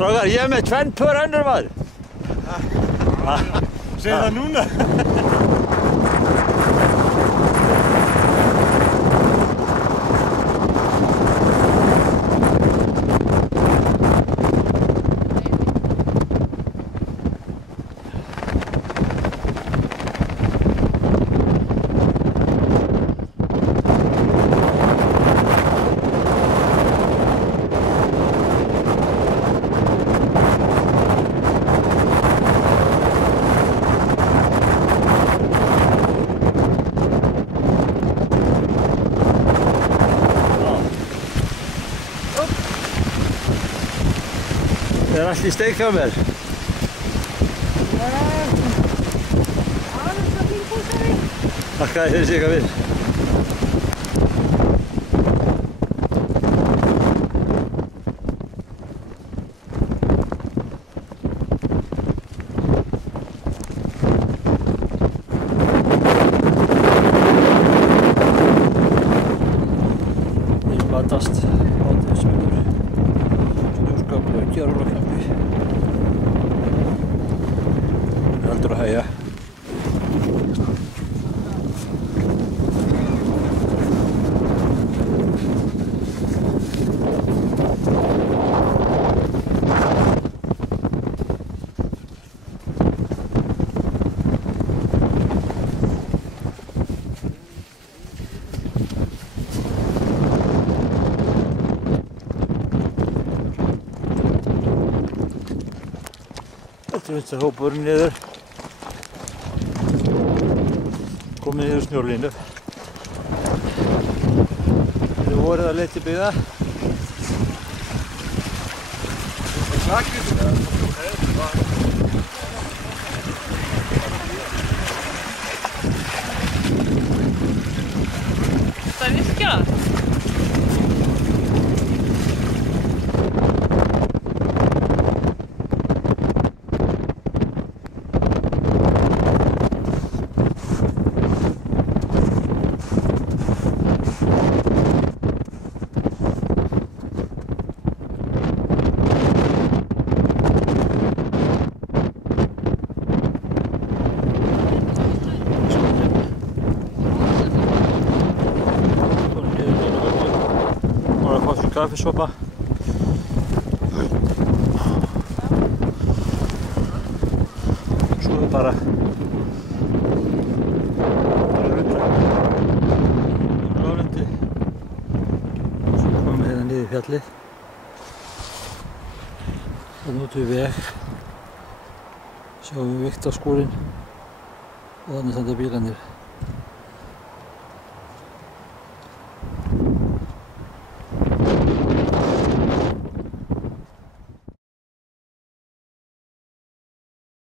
Strákar, ég með 2 pör önnur maður. Segð það núna. Það er allt í steik hjá mér. Þakka þér fyrir sig eitthvað við. Ég matast bátið sögur. Snjóskapur og gjörvallakappi. Heldur að hægja. Þetta finnst það hópurinn niður. Komið niður snjórlínu. Þið voruð að leita í byggða. Það virkar. Kaffisopa. Svo er bara láglendi. Svo komum við hérna niður í fjallið. Þarna út við veg. Sjáum við viktarskúrinn og þannig standa bílarnir.